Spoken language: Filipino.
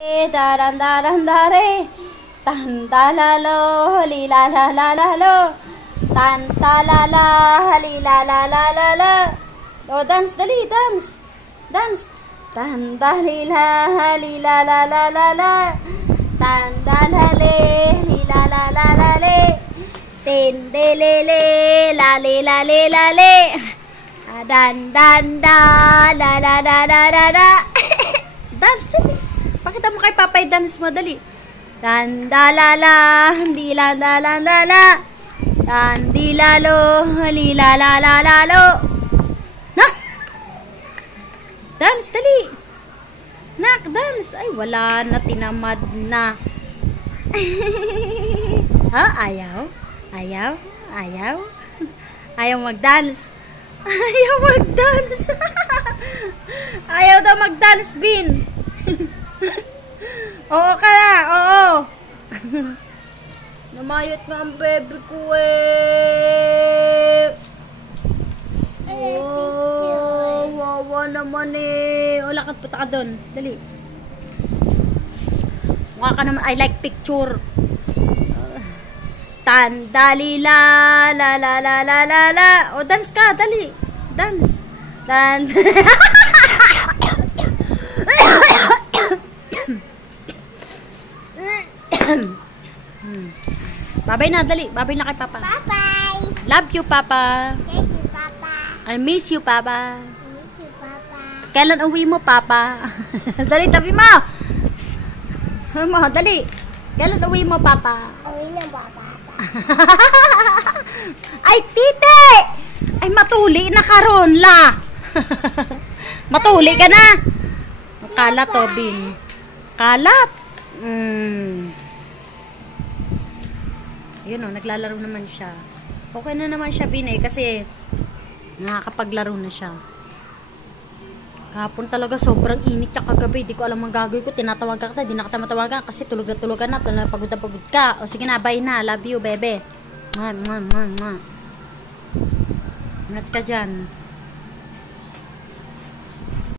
Daran daran dare, tanta la lo, li la la la la lo, tanta la la, li la la la la la. Oh, dance, dali, dance, dance. Tanta li la la la la la, tanta la li la la la la le, tende le la le. Dan dan da la la la la la la. Dance, dali. Pakita mo kay Papay, dance mo, dali. Dan da la la, di la da la da la. Dan di la lo, li la la la la lo. Na! Dance, dali. Nak, dance. Ay, wala na, tinamad na. Ha? Ayaw? Ayaw? Ayaw? Ayaw mag-dance. Ayaw mag-dance. Ayaw daw mag-dance, Bin. Oo ka na, oo. Namayot nga ang baby ko eh. Oh, wawa naman eh. O, lakad, punta ka doon. Dali. Mukha ka naman, I like picture. Tandali la la la la la la la. O, dance ka, dali. Dance. Dance. Babay na, dali. Babay na kay Papa. Bye-bye. Love you, Papa. Thank you, Papa. I miss you, Papa. Thank you, Papa. Kailan uwi mo, Papa? Dali, tabi mo. Dali. Kailan uwi mo, Papa? Uwi na ba, Papa? Ay, tite! Ay, matuli na karon la. Matuli ka na. Kalat, Tobin. Kalat. Yun o, naglalaro naman siya. Okay na naman siya, Bin, kasi nakakapaglaro na siya. Kahapon talaga sobrang init ka kagabi. Di ko alam ang gagawin ko. Tinatawagan ka, di na kita matawagan kasi tulog na tulog ka na. Pagod na pagod ka. O sige na, bye na. Love you, bebe. Ingat ka dyan.